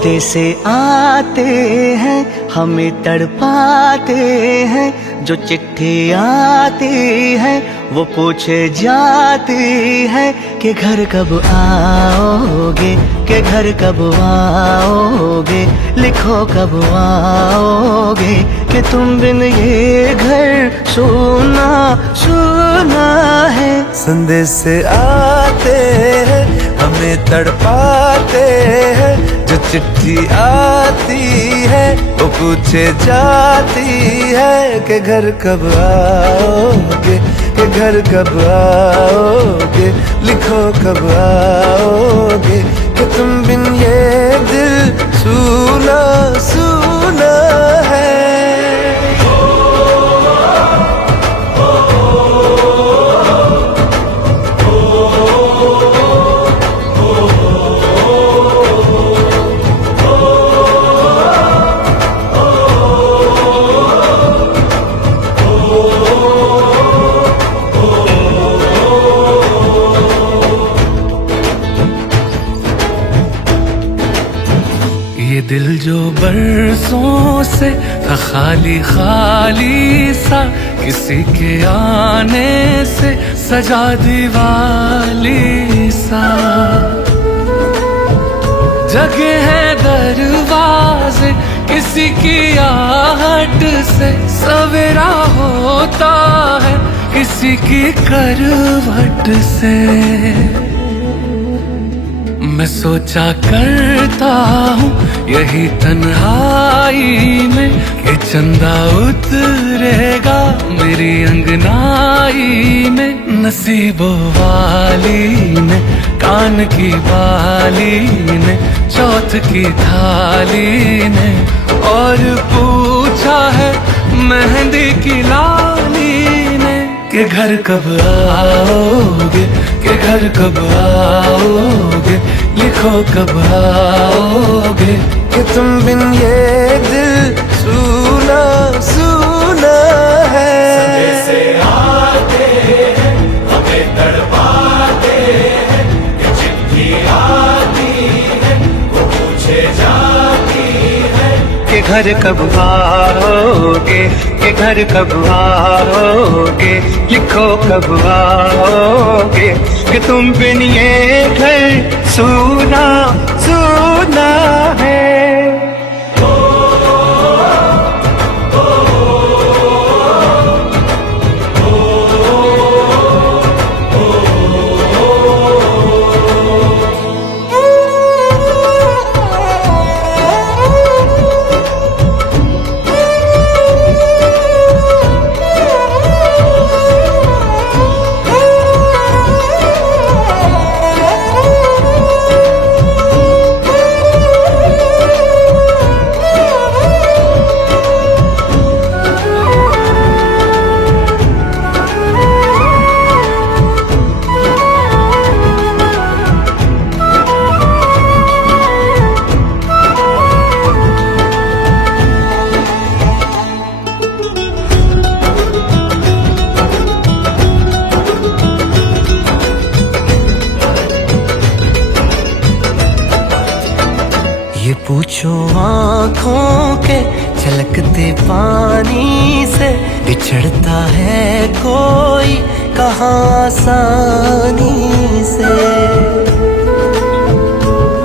संदेशे आते हैं हमें तड़पाते हैं, जो चिट्ठी आती है वो पूछे जाती है कि घर कब आओगे, कि घर कब आओगे, लिखो कब आओगे, कि तुम बिन ये घर सूना सूना है। संदेशे आते हैं हमें तड़पाते हैं, जो चिट्ठी आती है वो पूछे जाती है कि घर कब आओगे, कि घर कब आओगे, लिखो कब आओगे, कि तुम बिन ये दिल सूना सूना है। ये दिल जो बरसों से था खाली खाली सा, किसी के आने से सजा दीवाली सा, जगे हैं दरवाजे किसी की आहट से, सवेरा होता है किसी की करवट से। मैं सोचा करता हूँ यही तन्हाई में कि चंदा उतरेगा मेरी अंगनाई में। नसीबों वाली ने कान की बाली ने चौथ की थाली ने और पूछा है मेहंदी की लाली ने कि घर कब आओगे, कि घर कब आओगे, लिखो कब आओगे, कि तुम बिन ये दिल सूना सूना है। संदेशे आते हैं हमें तड़पाते हैं, कि चिट्ठी आती है वो पूछे जाती है कि घर कब आओगे, कि घर कब आओगे, लिखो कब आओगे, कि तुम बिन ये घर सूना सूना है। ये पूछो आँखों के छलकते पानी से, बिछड़ता है कोई कहाँ आसानी से।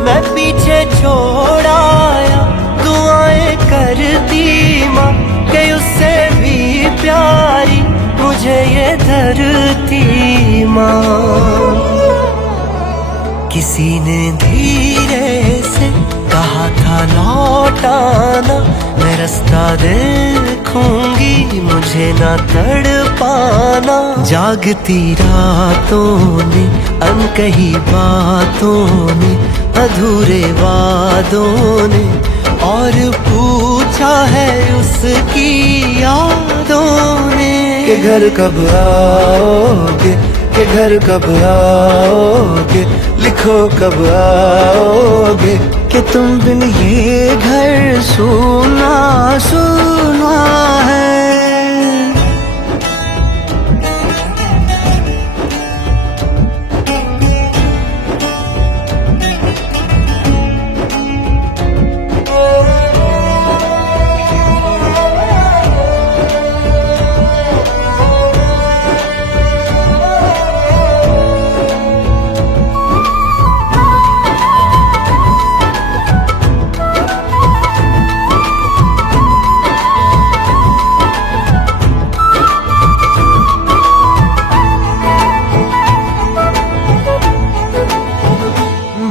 मैं पीछे छोड़ आया दुआएं करती माँ, कि उससे भी प्यारी मुझे ये धरती माँ। किसी ने धीरे से कहा था लौट आना, मैं रास्ता देखूंगी मुझे ना तड़पाना। जागती रातों ने अनकही बातों ने अधूरे वादों ने और पूछा है उसकी यादों ने कि घर कब आओगे, कि घर कब आओगे, लिखो कब आओगे, कि तुम बिन ये घर सूना सूना है।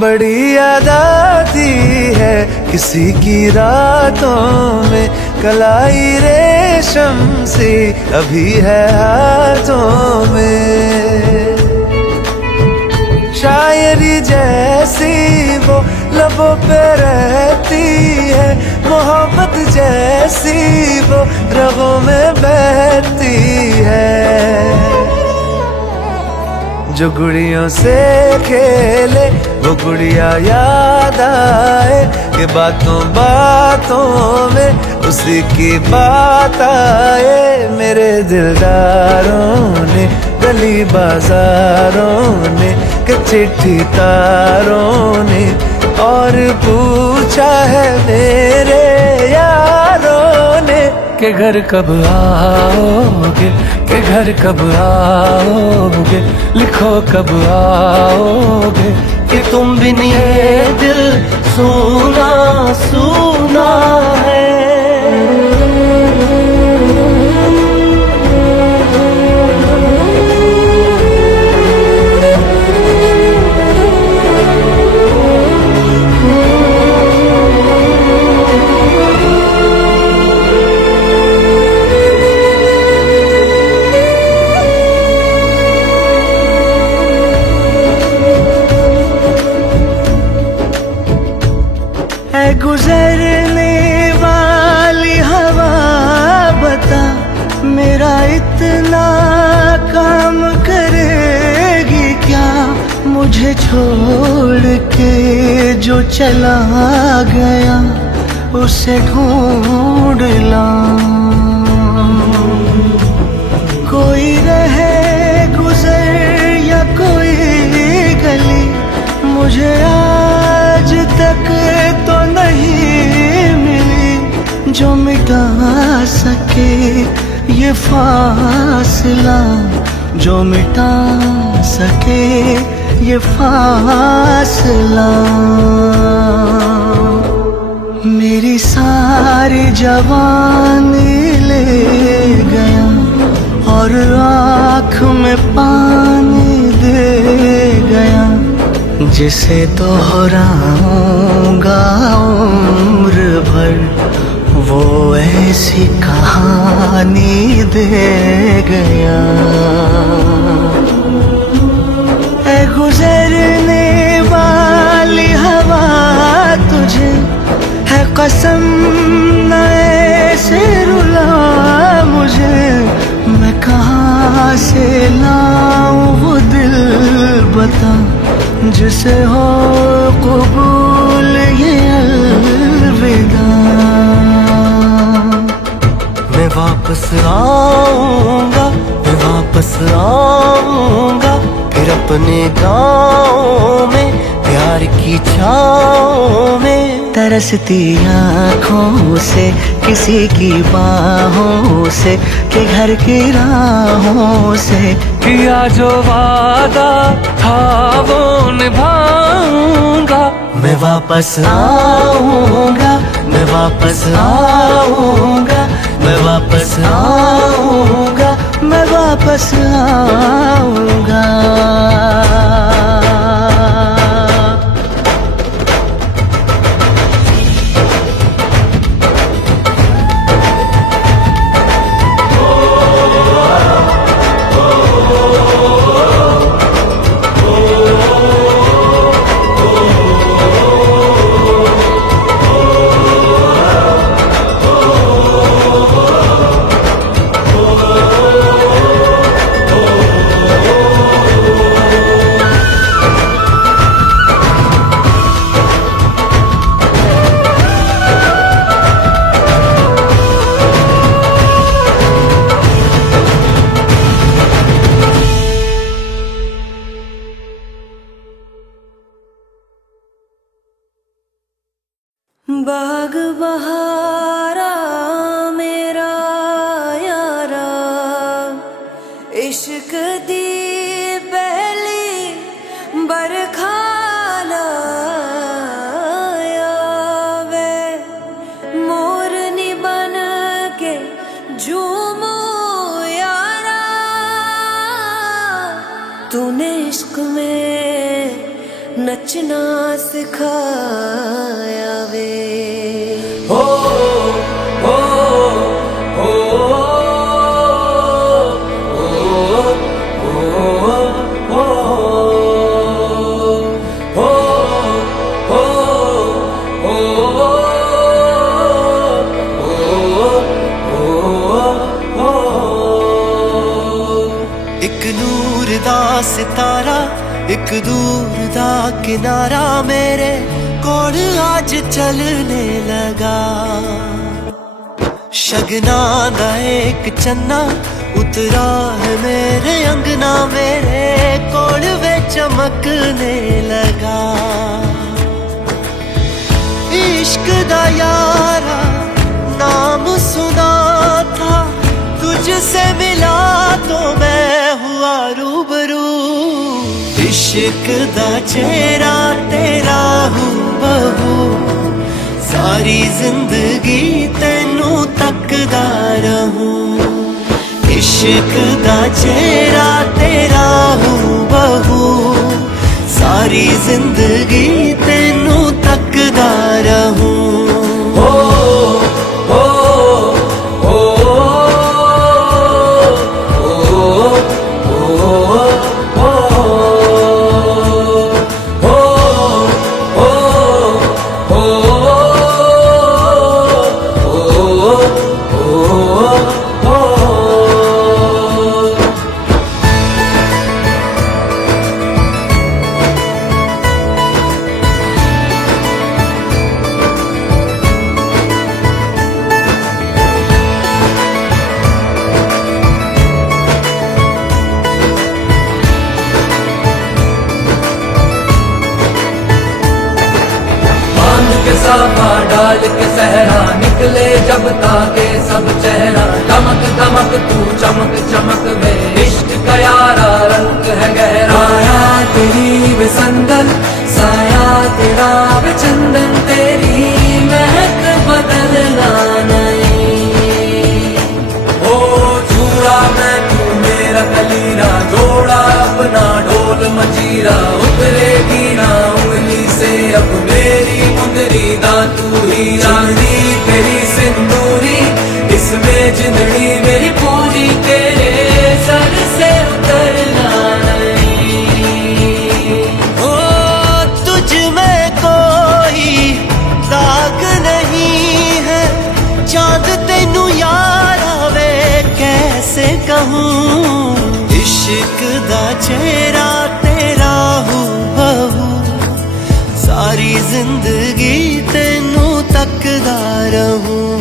बड़ी याद आती है किसी की रातों में, कलाई रेशम सी अभी है हाथों में। शायरी जैसी वो लबों पे रहती है, मोहब्बत जैसी वो रगों में बहती है। जो गुड़ियों से खेले वो गुड़िया याद आए, कि बातों बातों में उसी की बात आए। मेरे दिलदारों ने गली बाजारों ने कि चिट्ठी तारों ने और पूछा है मेरे यारों ने के घर कब आओगे, के घर कब आओगे, लिखो कब आओगे। कि तुम बिन ये दिल सूना सूना है। गुजरने वाली हवा बता, मेरा इतना काम करेगी क्या। मुझे छोड़ के जो चला गया उसे ढूंढ लाऊं। कोई रहे गुजर या कोई गली, मुझे आज तक तो नहीं मिली जो मिटा सके ये फासला, जो मिटा सके ये फासला। मेरी सारी जवानी ले गया और आँख में पानी दे गया, जिसे दोहराऊंगा उम्र भर वो ऐसी कहानी दे गया। ऐ गुजरने वाली हवा तुझे है कसम न ऐसे रुला मुझे, मैं कहाँ से लाऊं वो दिल बता, जिसे हो कबूल ये अलविदा। मैं वापस आऊंगा, मैं वापस आऊंगा, फिर अपने गाँव में प्यार की छाँव में। तरसती आँखों से किसी की बाहों से, के घर की राहों से। किया जो वादा था वो निभाऊंगा। मैं वापस आऊंगा, मैं वापस आऊंगा, मैं वापस आऊंगा, मैं वापस आऊंगा। बाग बहारा मेरा यारा, इश्क दी पहली बरखा लाया वे। मोरनी बन के झूमो यारा, तूने इश्क में नचना सिखाया वे। हो हो हो एक नूर दा सितारा एक दूर दा किनारा मेरे कोल आज चलने लगा। शगना दा एक चन्ना उतरा है मेरे अंगना मेरे कोल वे चमकने लगा। इश्क दा यारा नाम सुना था तुझसे मिला तो मैं हुआ रूबरू। इश्क दा चेहरा तेरा हूबहू सारी जिंदगी तेनू तकदा रहूं। इश्क दा चेहरा तेरा हूबहू सारी जिंदगी तेनू तकदा रहूं। हो हो हो साफा डाल के सहरा निकले जब ताके सब चेहरा। दमक दमक तू चमक चमक वे इश्क का यारा रंग है गहरा। आया तेरी वे संदल साया तेरा वे चंदन तेरी महक बदलना नहीं। ओ चूड़ा मैं तू मेरा कलीरा जोड़ा अपना ढोल मजीरा। उतरेगी ना उंगली से अब मेरी मुंदरी ना तू ही रानी तेरी सिंदूरी इसमें जिंदड़ी मेरी पूरी तेरे सर से उतरना नहीं। ओ तुझ में कोई दाग नहीं है चांद तेनू यारा वे कैसे कहूँ। इश्क दा चेहरा तेरा हूबहू सारी जिंदगी तेनू तकदा रहूं।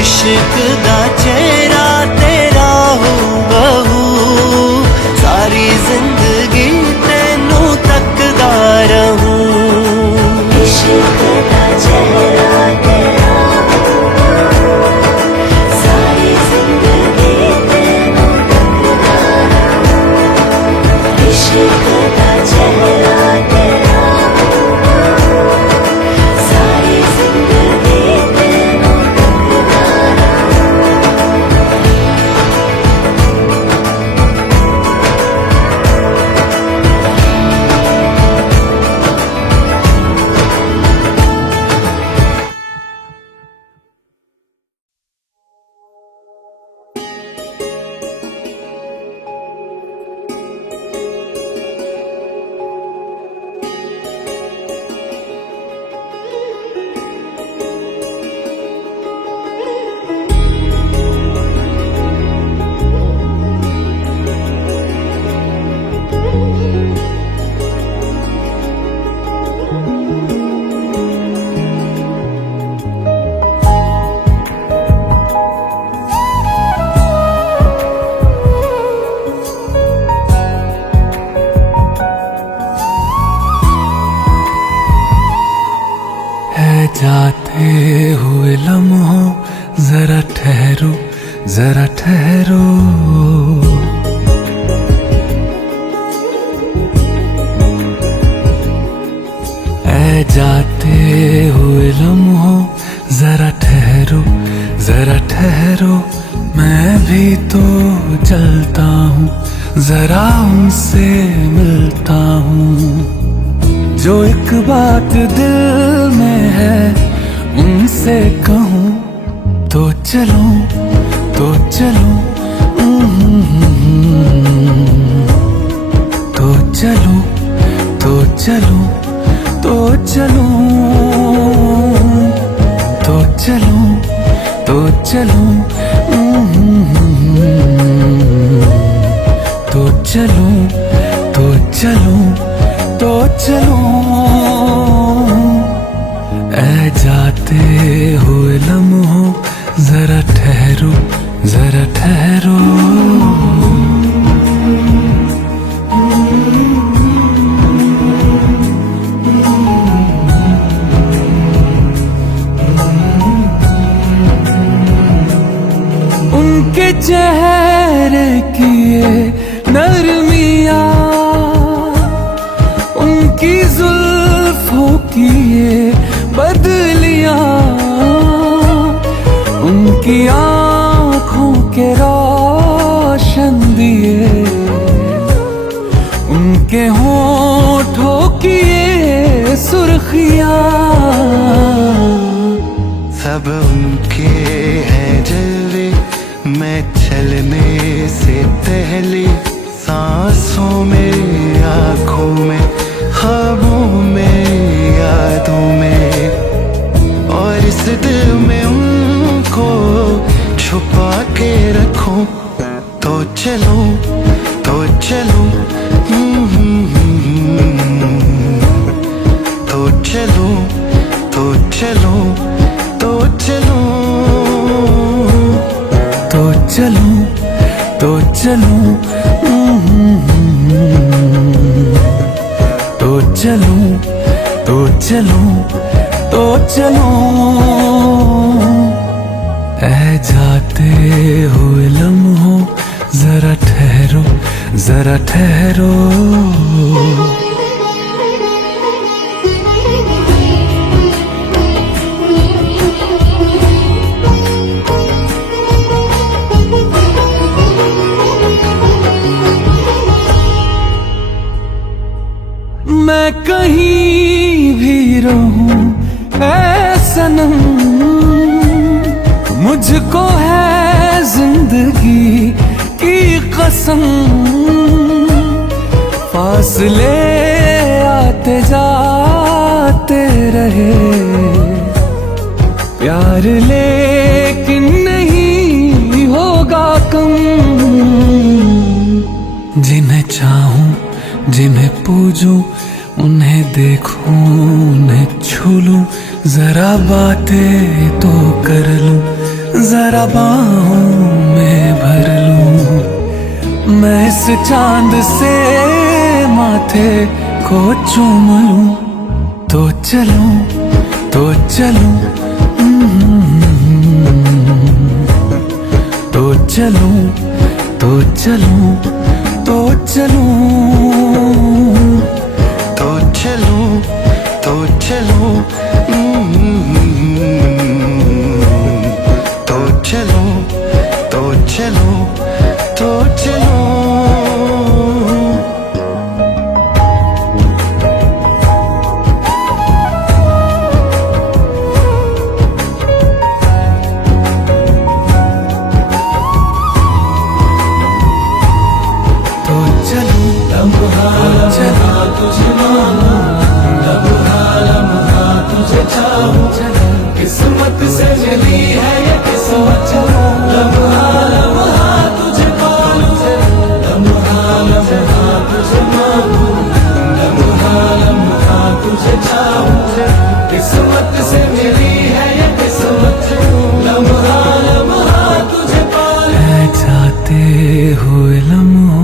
इश्क दा चेहरा तेरा हूबहू सारी जिंदगी तेनू तकदा रहूं। इश्क का चेहरा तेरा सारी जिंदगी तेनू तकदा रहूं। इश्क का चेहरा तेरा सारी जिंदगी तेनू तकदा जाते हुए लम्हों जरा ठहरो जरा ठहरो। ऐ जाते हुए लम्हों जरा ठहरो जरा ठहरो। मैं भी तो चलता हूँ जरा उनसे मिलता हूँ। बात दिल में है उनसे कहूँ तो चलो तो चलो तो चलो तो चलो तो चलो तो चलो तो चलो तो चलो तो चलो तो चलो ऐ जाते हुए लम्हों जरा ठहरो जरा ठहरो उनके चेहरे की ये नरमिया उनकी जुल्फों की ये बदलियां उनकी आँखों के रोशन दिए उनके होठों की ये सुर्खियां सब उनके हैं जलवे मैं चलने से पहले सांसों में आँखों में ख्वाबों में यादों में और इस दिल में उनको छुपा के रखूं तो चलो तो चलो तो चलो तो चलो तो चलो तो चलो तो चलो तो चलो तो चलो तो चलो ऐ जाते हुए लम्हों जरा ठहरो जरा ठहरो मैं कहीं भी रहूं ऐ सनम मुझको है जिंदगी की कसम फासले आते जाते रहे प्यार लेकिन नहीं होगा कम जिन्हें चाहूं जिन्हें पूजूं उन्हें देखूं उन्हें छू लूं जरा बातें तो कर लूं जरा बाहों में भर लूं मैं इस चांद से माथे को चूम लूं तो चलो तो चलो तो चलो तो चलो तो चलो तो चलो तो चलो तो चलो तो चलो तो चलो किस्मत से मिली है ये किस्मत लम्हा लम्हा तुझे पालूं लम्हा लम्हा तुझे मांगूं लम्हा लम्हा तुझे चाहूं किस्मत से मिली है ये किस्मत लम्हा लम्हा तुझे पालूं ऐ जाते हुए लम्हों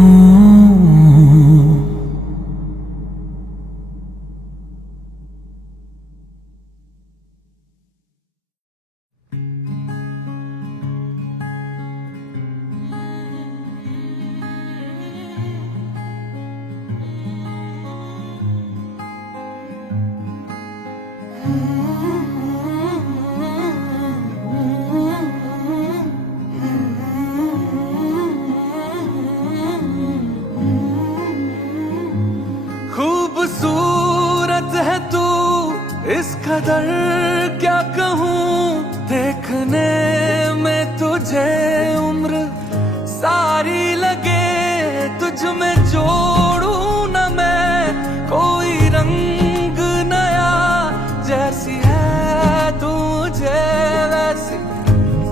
खूबसूरत है तू इस कदर क्या कहूँ देखने में तुझे उम्र सारी लगे, तुझ में जोड़ूं न मैं कोई रंग नया, जैसी है तू मुझे वैसी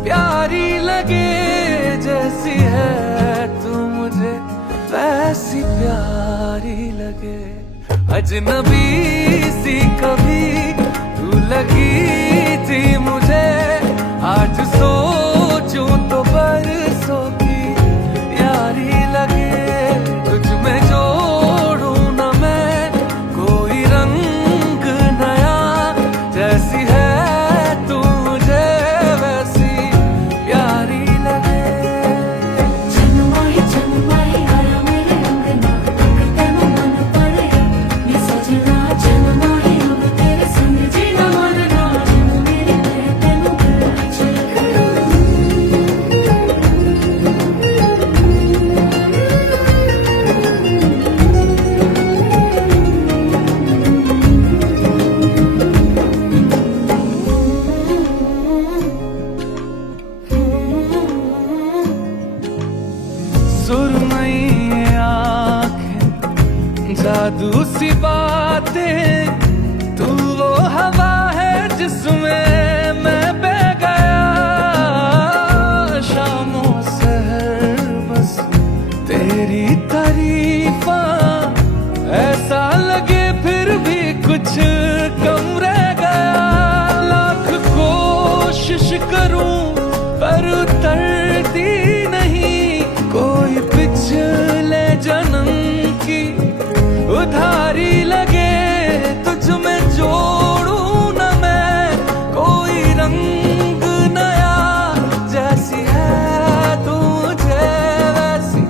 प्यारी लगे, जैसी है तू मुझे वैसी प्यारी लगे। अजनबी सी कभी तू लगी थी मुझे, आज सोचूं तो बरसों की यारी लगे, तुझ में जोड़ूं न मैं कोई रंग नया, जैसी है तू मुझे वैसी प्यारी लगे। जन्माई आया मेरे अंगना, तेनू मन पड़े नी सजना, जन्माई अब तेरे संग जीना मानना, जन्म मेरे तेनू सुरमई आँखें जादू सी बातें, तू वो हवा है जिसमें मैं बह गया, शामों सहर बस तेरी तारीफा, ऐसा लगे फिर भी कुछ कम रह गया, लाख कोशिश करूं पर उतरती नहीं कोई पिछले जन्म की उधारी लगे, तुझ में जोड़ूं न मैं कोई रंग नया, जैसी है तू मुझे वैसी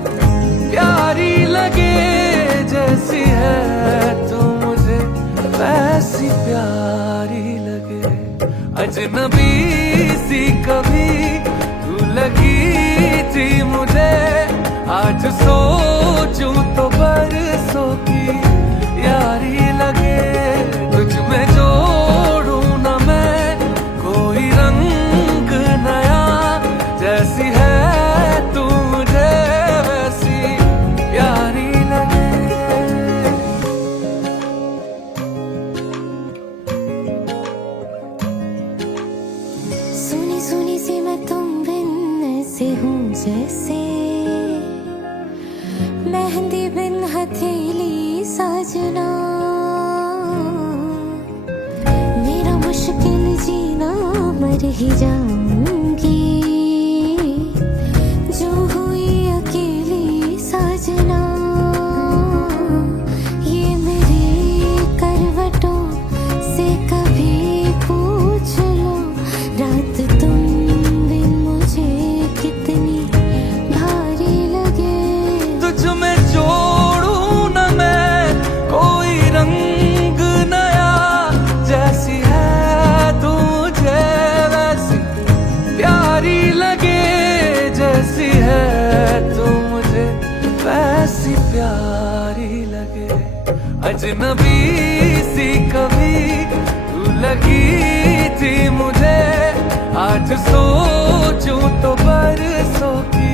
प्यारी लगे, जैसी है तू मुझे वैसी प्यारी लगे। अजनबी सी कभी तू लगी थी मुझे, आज सोचूं तो बरसों की यारी लगे, तुझ में जोड़ूं न मैं कोई रंग नया, जैसी है तू मुझे वैसी प्यारी लगे। सुनी सुनी सी मैं तुम बिन ऐसे हूँ जैसे मेहंदी बिन हथेली साजना, मेरा मुश्किल जीना मर ही जाऊंगी जो हुई अकेली साजना, ये मेरी करवटों से कभी पूछ लो, रात तुम बिन मुझे कितनी भारी लगे, तुझ में जोड़ूं न मैं कोई रंग नया, जैसी है तू मुझे वैसी प्यारी लगे, जैसी है तू मुझे वैसी प्यारी लगे। अजनबी सी कभी तू लगी थी मुझे, आज सोचूं तो बरसों की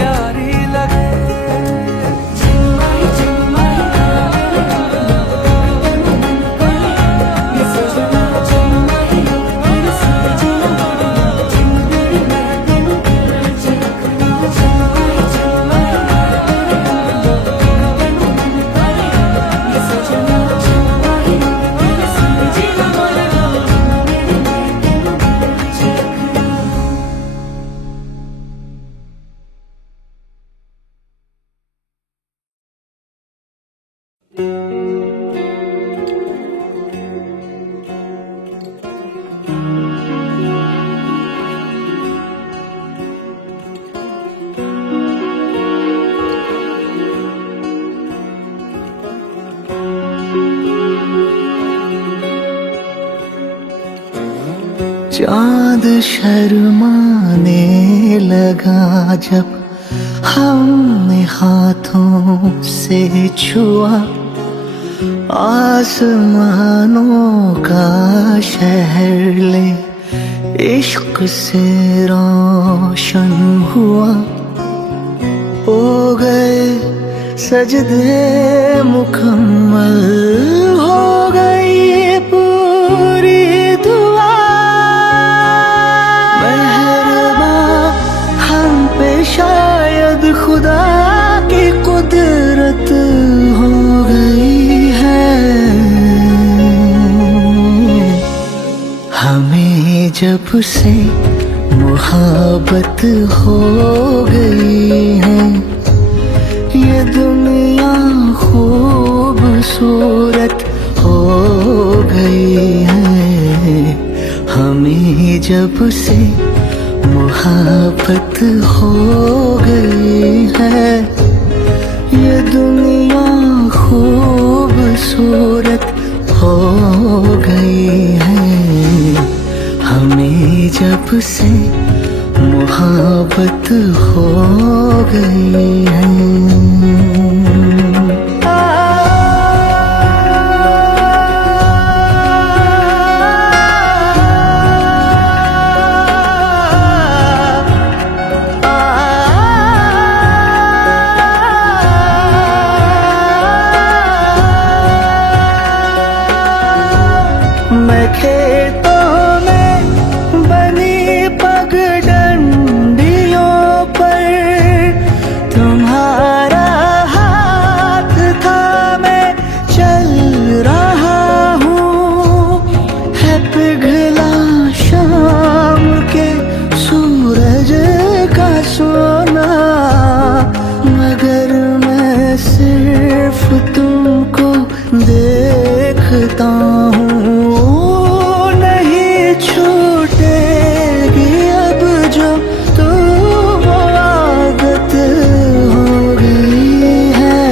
यारी लगे। चांद शर्माने लगा जब हमने हाथों से छुआ, आसमानों का शहर ले इश्क से रोशन हुआ, हो गए सजदे मुकम्मल, हो गई पूरी दुआ। मेहरबान हम पे शायद खुदा की कुदरत हो गई है। हमें जब से मोहब्बत हो गई है, ये दुनिया खूबसूरत हो गई है। हमें जब से मोहब्बत हो गई है, ये दुनिया खूबसूरत हो गई है। हमें जब से मोहब्बत हो गई है। मैं खेतों में बनी पगडंडियों पर तुम्हारा हाथ था, मैं चल रहा हूँ। है पिघला शाम के सूरज का सोना, मगर मैं सिर्फ तुमको देखता हूँ। नहीं छूटेगी अब जो तुम आदत हो गई है।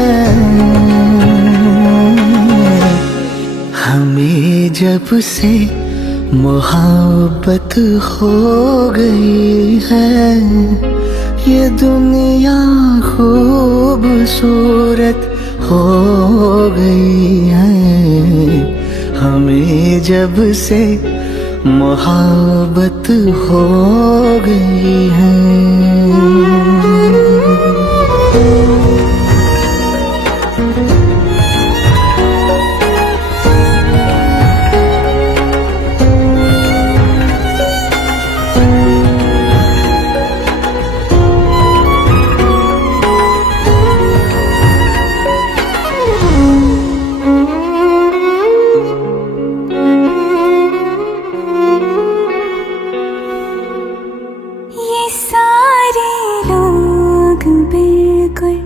हमें जब से मोहब्बत हो गई है, ये दुनिया खूबसूरत हो गई है। हमें जब से मोहब्बत हो गई है। ये सारे लोग बिल्कुल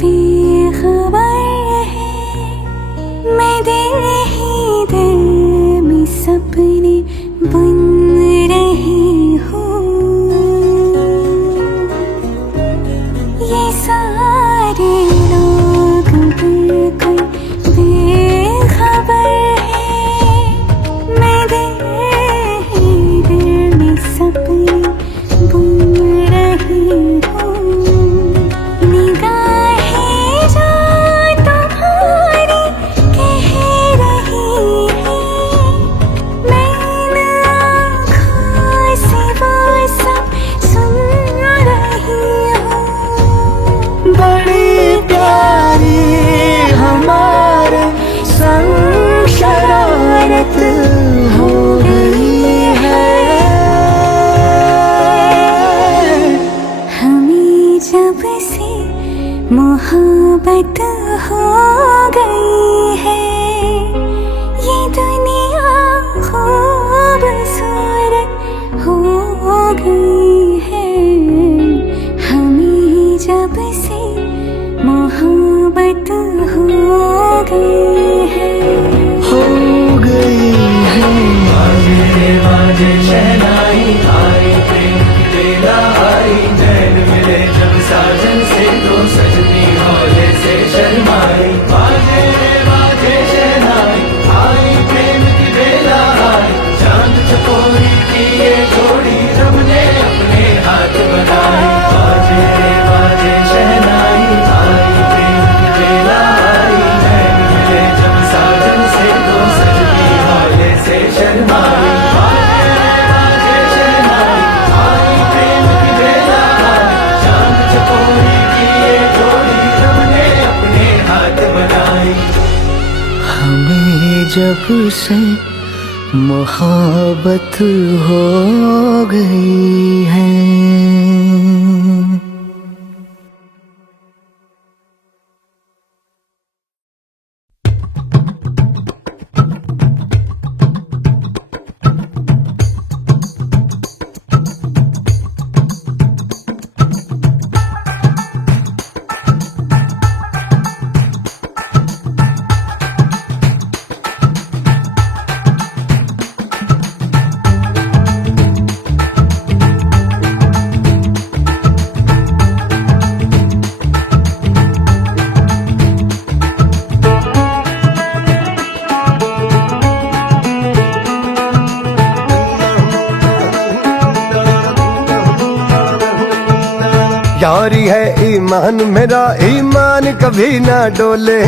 बेखबर है, मैं दिल ही दिल में सपने बुन रही हूँ। ये सारे लोग बिल्कुल बेखबर है, मैं दिल ही दिल में सपने बुन रही हूँ। निगाहें जो तुम्हारी कह रही है, मैं हमें जब से मोहब्बत हो गई है। यारी है ईमान मेरा, ईमान कभी ना डोले।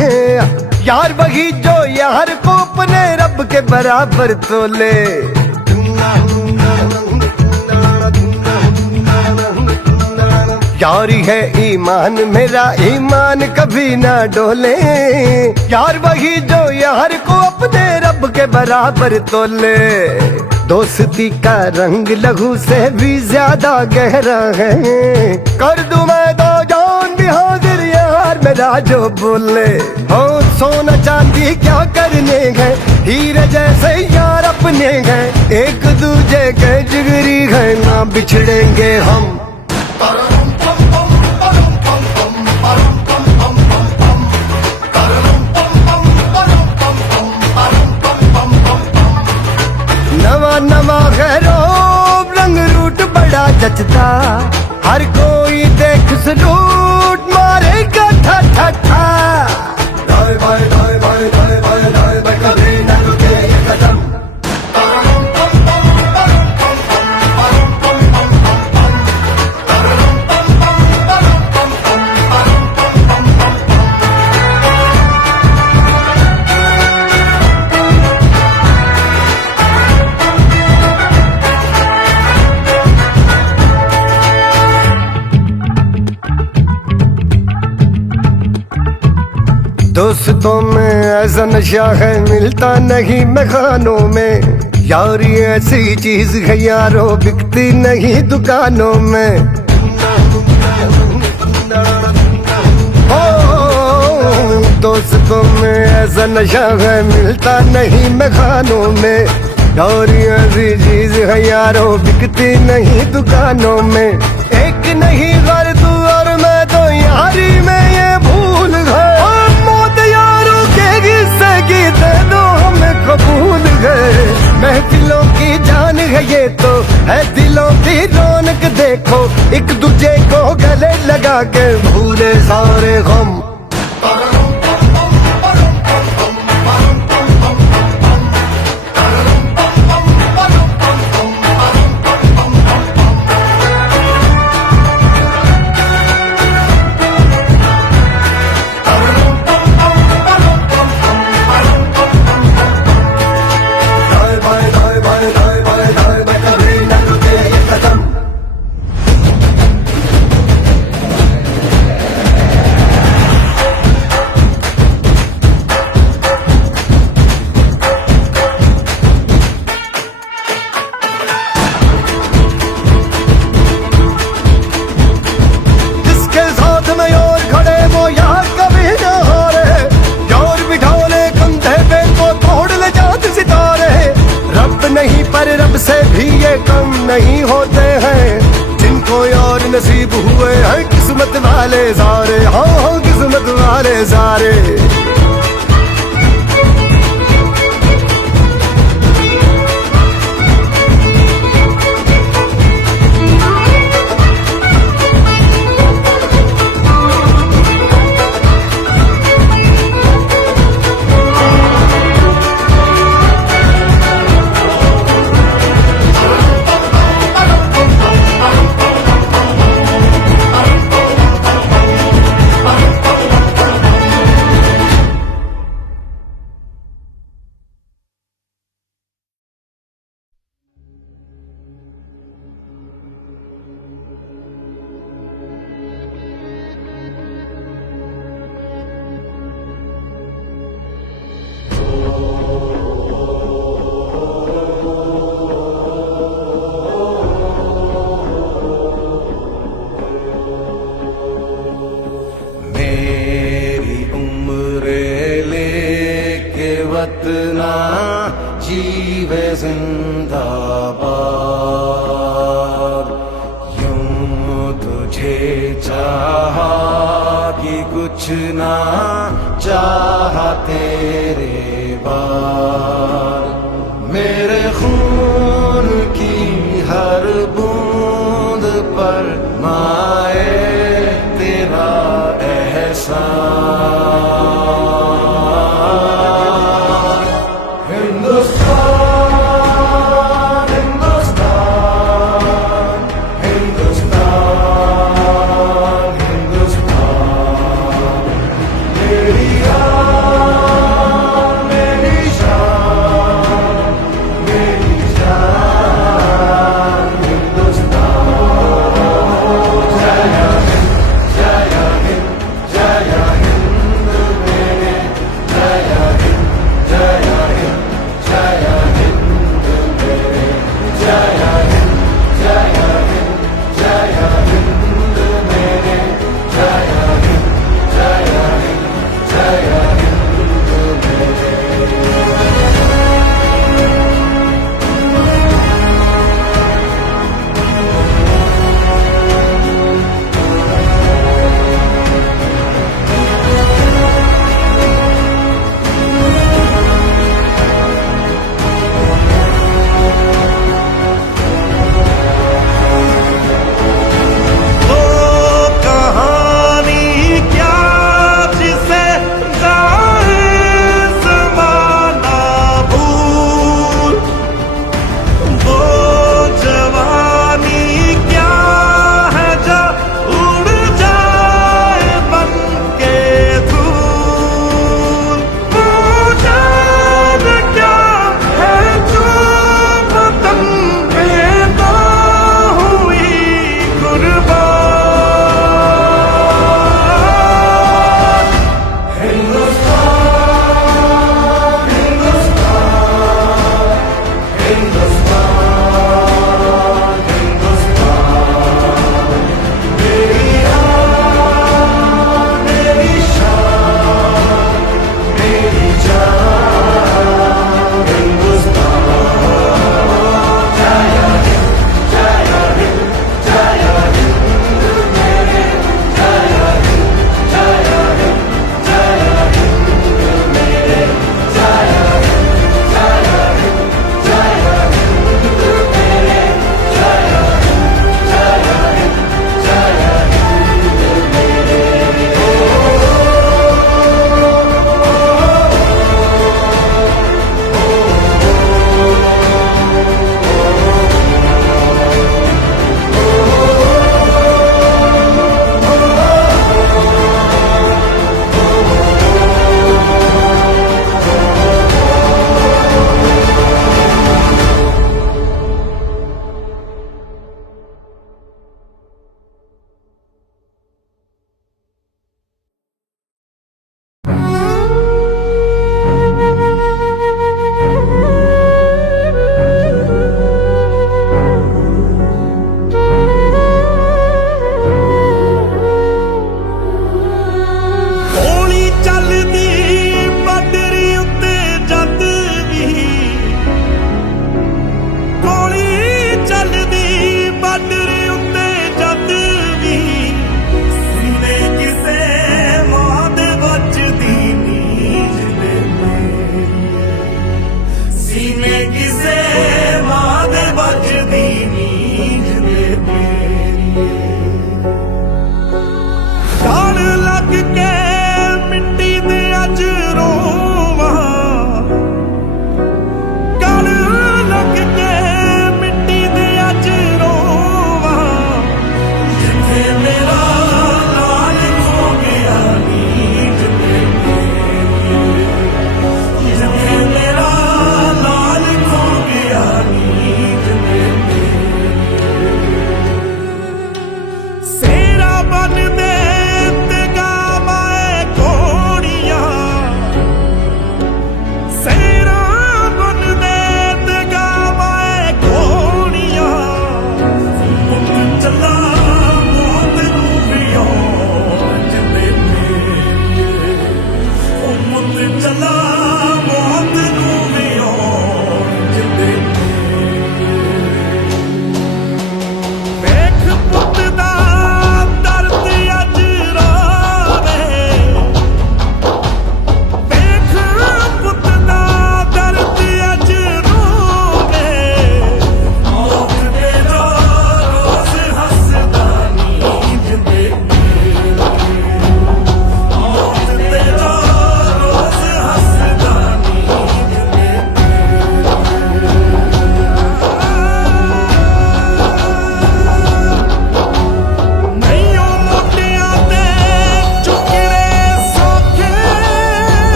यार वही जो यार को अपने रब के बराबर तोले। यारी है ईमान मेरा, ईमान कभी ना डोले। यार वही जो यार को अपने रब के बराबर तोले। दोस्ती का रंग लहू से भी ज्यादा गहरा है। कर दूं मैं तो जान भी हाजिर यार मेरा जो बोले। हो सोना चांदी क्या करने गए, हीरे जैसे यार अपने गए। एक दूजे के जिगरी है, ना बिछड़ेंगे हम। नवा नवा खैरो रंग रूट बड़ा जचता। हर कोई देख सलूट मारेगा ठा ठा ठा। दाएं बाएं दाएं बाएं दाएं बाएं दाएं बाएं कभी न रुके ये कदम। दोस्तों में ऐसा नशा है मिलता नहीं मैखानों में। यारी ऐसी चीज है यारो बिकती नहीं दुकानों में। ओ दोस्तों में ऐसा नशा है मिलता नहीं मैखानों में। यारी ऐसी चीज है यारो बिकती नहीं दुकानों में। एक नहीं घर तू और मैं तो यारी में ये भूल गए। दे दो हमें कबूल गए। महफिलों की जान है ये तो है दिलों की रौनक। देखो एक दूजे को गले लगा के भूले सारे गम। से भी ये कम नहीं होते हैं। जिनको और नसीब हुए हैं किस्मत वाले सारे। हाँ हाँ किस्मत वाले सारे। वतना जीवे जिंदाबाद। यूं तुझे चाहा कि कुछ ना चाहा तेरे बाद। मेरे खून की हर बूंद पर माए तेरा एहसान। हिंदुस्तान हिंदुस्तान हिंदुस्तान हिंदुस्तान, मेरी आन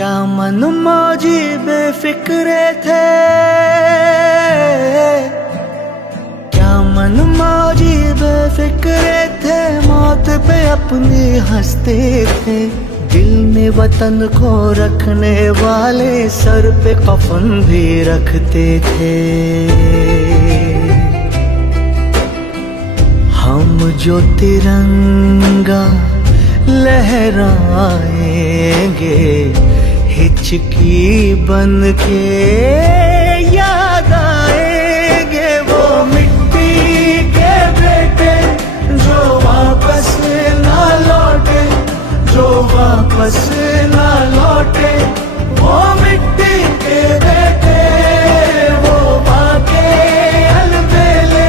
क्या मन मौजी बेफिक्रे थे, क्या मन मौजी बेफिक्रे थे, मौत पे अपनी हंसते थे। दिल में वतन को रखने वाले सर पे कफन भी रखते थे। हम जो तिरंगा लहराएंगे हिचकी बन के याद आएंगे, वो मिट्टी के बेटे जो वापस ना लौटे, जो वापस ना लौटे। वो मिट्टी के बेटे, वो बाके अलबेले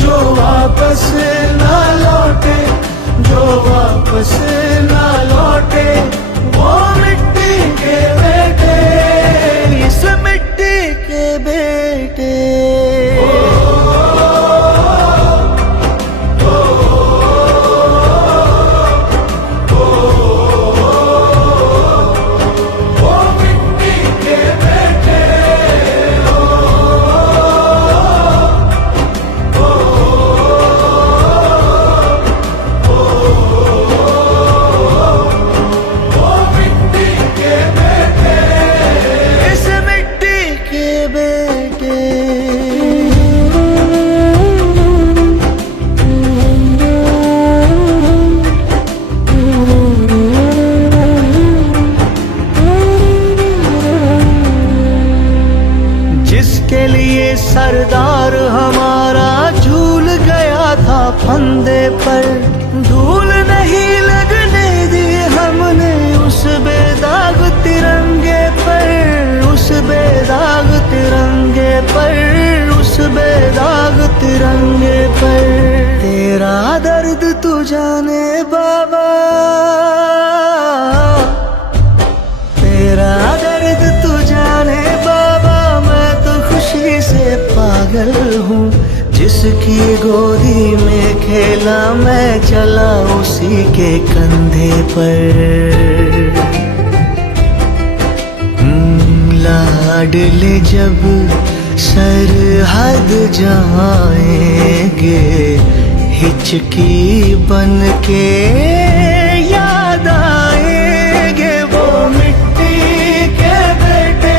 जो वापस ना लौटे, जो वापस ना लौटे। वो मिट्टी के बेटे, इस मिट्टी के बेटे। जिसके लिए सरदार हमारा झूल गया था फंदे पर, धूल नहीं लगने दी हमने उस बेदाग तिरंगे पर, उस बेदाग तिरंगे पर, उस बेदाग तिरंगे पर। तेरा दर्द तू जाने बाबा, तेरा दर्द तू जाने बाबा। मैं तो खुशी से पागल हूँ, जिसकी गोदी में खेला मैं चला उसी के कंधे पर। लाडले जब सरहद जाएंगे हिचकी बन के याद आएंगे, वो मिट्टी के बेटे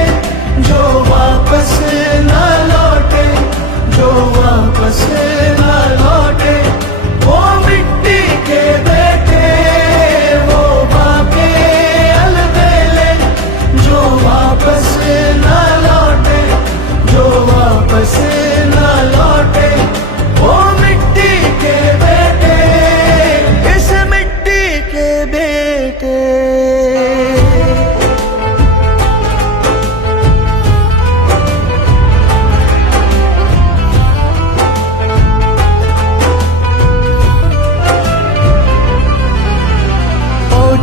जो वापस ना लौटे, जो वापस ना लौटे। वो मिट्टी के बेटे, वो बाके अलबेले जो वापस ना लौटे, जो वापस ना लौटे। वो मिट्टी के बेटे, इस मिट्टी के बेटे।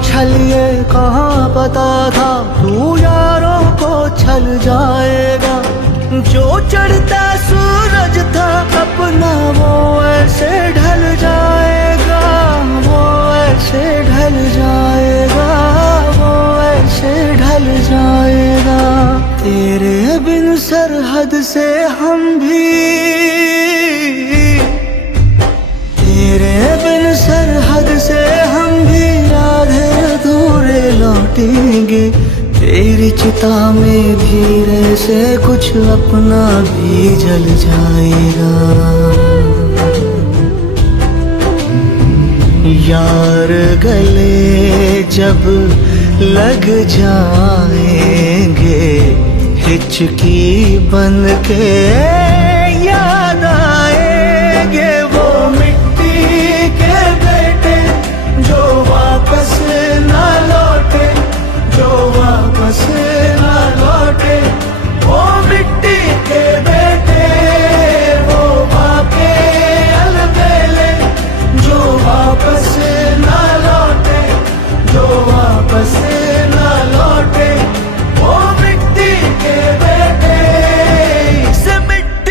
छलिए कहाँ पता था तू यारों को छल जाएगा, जो चढ़ता सूरज था अपना वो ऐसे ढल जाएगा, वो ऐसे ढल जाएगा, वो ऐसे ढल जाएगा। तेरे बिन सरहद से हम भी, तेरे बिन सरहद से हम भी आधे अधूरे लौटेंगे। तेरी चिता में धीरे से कुछ अपना भी जल जाएगा। यार गले जब लग जाएंगे हिचकी बन के याद आएंगे, वो मिट्टी के बेटे जो वापस ना लौटे, जो वापस ना लौटे। वो मिट्टी के बेटे, वो बाके अलबेले जो वापस ना लौटे, जो वापस ना लौटे। वो मिट्टी के बेटे, इस मिट्टी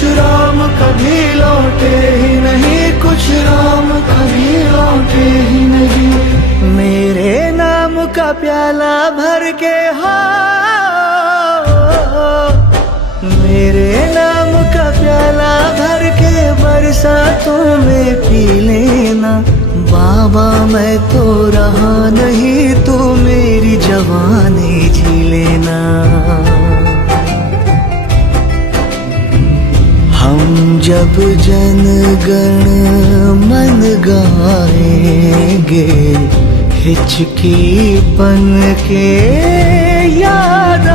कुछ राम कभी लौटे ही नहीं, कुछ राम कभी लौटे ही नहीं। मेरे नाम का प्याला भर के मेरे नाम का प्याला भर के बरसातों में पी लेना। बाबा मैं तो रहा नहीं, तू मेरी जवानी जी लेना। हम जब जन गण मन गाएंगे, हिचकी बन के याद